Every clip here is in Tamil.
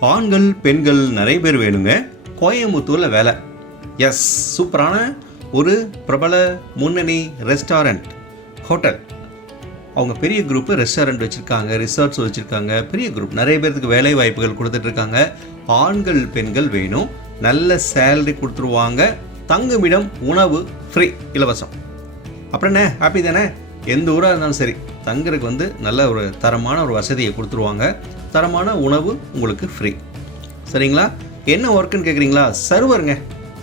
ஆண்கள் பெண்கள் நிறைய பேர் வேணுங்க. கோயம்புத்தூரில் வேலை. எஸ் சூப்பரான ஒரு பிரபல முன்னணி ரெஸ்டாரண்ட் ஹோட்டல் அவங்க பெரிய குரூப்பு ரெஸ்டாரண்ட் வச்சுருக்காங்க ரிசார்ட்ஸ் வச்சுருக்காங்க பெரிய குரூப் நிறைய பேர்த்துக்கு வேலை வாய்ப்புகள் கொடுத்துட்ருக்காங்க ஆண்கள் பெண்கள் வேணும். நல்ல சேலரி கொடுத்துருவாங்க. தங்குமிடம் உணவு ஃப்ரீ இலவசம். அப்புறம் என்ன? ஹாப்பி தானே? எந்த ஊராக இருந்தாலும் சரி. தங்குறதுக்கு வந்து நல்ல ஒரு தரமான ஒரு வசதியை கொடுத்துருவாங்க. தரமான உணவு உங்களுக்கு ஃப்ரீ சரிங்களா? என்ன ஒர்க்குன்னு கேட்குறீங்களா சர்வருங்க.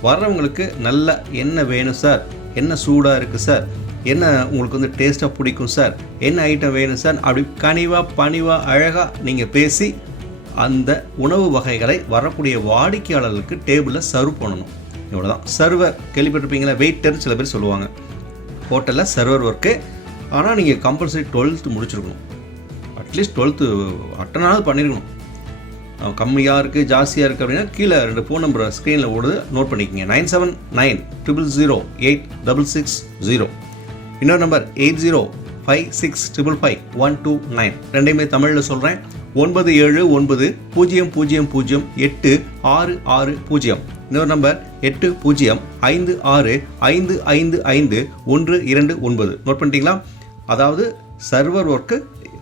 வர்றவங்களுக்கு நல்லா என்ன வேணும் சார் என்ன சூடாக இருக்குது சார் என்ன உங்களுக்கு வந்து டேஸ்ட்டாக பிடிக்கும் சார் என்ன ஐட்டம் வேணும் சார் அப்படி கனிவாக பணிவாக அழகாக நீங்கள் பேசி அந்த உணவு வகைகளை வரக்கூடிய வாடிக்கையாளர்களுக்கு டேபிளில் சர்வ் பண்ணணும். இவ்வளோதான் சர்வர் கேள்விப்பட்டிருப்பீங்களா? வெயிட்டர்னு சில பேர் சொல்லுவாங்க. ஹோட்டலில் சர்வர் ஒர்க்கு ஆனால் நீங்கள் கம்பல்சரி டுவெல்த்து முடிச்சிருக்கணும். அட்லீஸ்ட் டுவெல்த்து அட்டனாவது பண்ணியிருக்கணும் கம்மியாக இருக்குது ஜாஸ்தியாக இருக்குது அப்படின்னா கீழே ரெண்டு ஃபோன் நம்பர் ஸ்க்ரீனில் ஓடுது நோட் பண்ணிக்கங்க. Nine seven nine triple zero eight double six zero. இன்னொரு number eight zero five six triple five one two nine. ரெண்டையுமே தமிழில் சொல்கிறேன் ஒன்பது ஏழு ஒன்பது பூஜ்ஜியம் பூஜ்ஜியம் பூஜ்ஜியம் எட்டு ஆறு ஆறு பூஜ்ஜியம். இன்னொரு நம்பர் எட்டு பூஜ்ஜியம் ஐந்து ஆறு ஐந்து ஐந்து ஐந்து ஒன்று இரண்டு ஒன்பது. நோட் பண்ணிட்டீங்களா? அதாவது சர்வர் ஒர்க்கு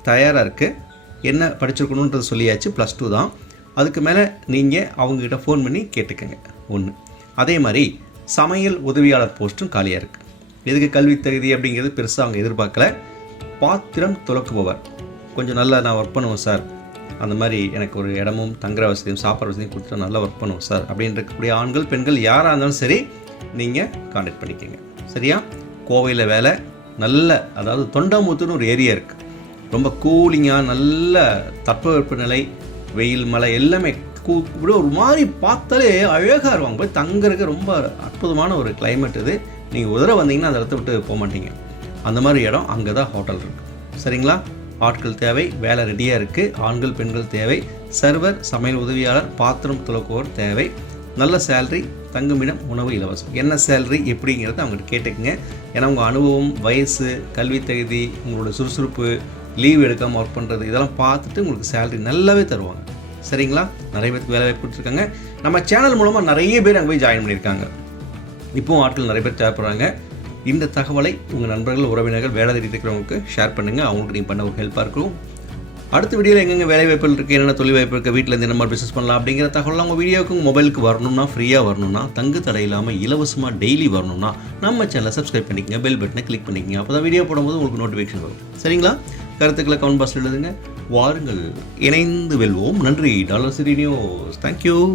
தயாராக இருக்குது என்ன படிச்சிருக்கணுன்றது சொல்லியாச்சு ப்ளஸ் டூ தான். அதுக்கு மேலே நீங்கள் அவங்கக்கிட்ட ஃபோன் பண்ணி கேட்டுக்கங்க. ஒன்று அதே மாதிரி சமையல் உதவியாளர் போஸ்ட்டும் காலியாக இருக்குது எதுக்கு கல்வி தகுதி அப்படிங்கிறது பெருசாக அவங்க எதிர்பார்க்கல. பாத்திரம் துலக்குபவர். கொஞ்சம் நல்லா நான் ஒர்க் பண்ணுவேன் சார் அந்த மாதிரி எனக்கு ஒரு இடமும் தங்குற வசதியும் சாப்பிட்ற வசதியும் கொடுத்துட்டு நல்லா ஒர்க் பண்ணுவோம் சார் அப்படின்னு இருக்கக்கூடிய ஆண்கள் பெண்கள் யாராக இருந்தாலும் சரி நீங்கள் கான்டாக்ட் பண்ணிக்கோங்க. சரியா? கோவையில் வேலை நல்ல அதாவது தொண்டாமுத்துன்னு ஒரு ஏரியா இருக்குது ரொம்ப கூலிங்காக நல்ல தட்பவெப்பநிலை வெயில் மழை எல்லாமே கூ இப்படி ஒரு மாதிரி பார்த்தாலே அழகாக இருக்கும். போய் தங்குறதுக்கு ரொம்ப அற்புதமான ஒரு கிளைமேட் இது. நீங்கள் உதர வந்தீங்கன்னா அந்த இடத்த விட்டு போக மாட்டீங்க. அந்த மாதிரி இடம் அங்கே தான் ஹோட்டல் இருக்குது சரிங்களா? ஆட்கள் தேவை வேலை ரெடியாக இருக்குது ஆண்கள் பெண்கள் தேவை. சர்வர் சமையல் உதவியாளர் பாத்திரம் துலக்குவோர் தேவை. நல்ல சேல்ரி தங்குமிடம் உணவு இலவசம். என்ன சேல்ரி எப்படிங்கிறத அவங்ககிட்ட கேட்டுக்குங்க. ஏன்னா உங்கள் அனுபவம் வயசு கல்வி தகுதி உங்களோட சுறுசுறுப்பு லீவ் எடுக்காமல் ஒர்க் பண்ணுறது இதெல்லாம் பார்த்துட்டு உங்களுக்கு சேலரி நல்லாவே தருவாங்க. சரிங்களா? நிறைய பேருக்கு வேலை வாய்ப்பு கொடுத்துருக்காங்க. நம்ம சேனல் மூலமாக நிறைய பேர் அங்கே போய் ஜாயின் பண்ணியிருக்காங்க. இப்போவும் ஆட்கள் நிறைய பேர் தேவைப்படுறாங்க. இந்த தகவலை உங்கள் நண்பர்கள் உறவினர்கள் வேலை தேடி இருக்கிறவங்களுக்கு ஷேர் பண்ணுங்கள் அவங்களுக்கு நீங்கள் பண்ண ஒரு ஹெல்ப்பாக இருக்கும் அடுத்த வீடியோவில் எங்கெங்கே வேலை வாய்ப்புகள் இருக்குது என்னென்ன தொழில் வாய்ப்பு இருக்குது வீட்டில் இருந்து என்ன மாதிரி பிஸ்னஸ் பண்ணலாம் அப்படிங்கிற தகவலாம் உங்கள் வீடியோவுக்கு உங்கள் மொபைலுக்கு வரணும்னா ஃப்ரீயாக வரணும்னா தங்கு தடை இல்லாமல் இலவசமாக டெய்லி வரணும்னா நம்ம சேனலை சப்ஸ்கிரைப் பண்ணிக்கங்க பெல் பட்டனை கிளிக் பண்ணிக்கங்க. அப்போ தான் வீடியோ போடும்போது உங்களுக்கு நோட்டிஃபிகேஷன் வரும். சரிங்களா? கருத்துக்களை கமெண்ட் பாக்ஸில் எழுதுங்க. வாருங்கள். இணைந்து வெல்வோம். நன்றி. டாலர் சிரி நியூஸ் தேங்க்யூ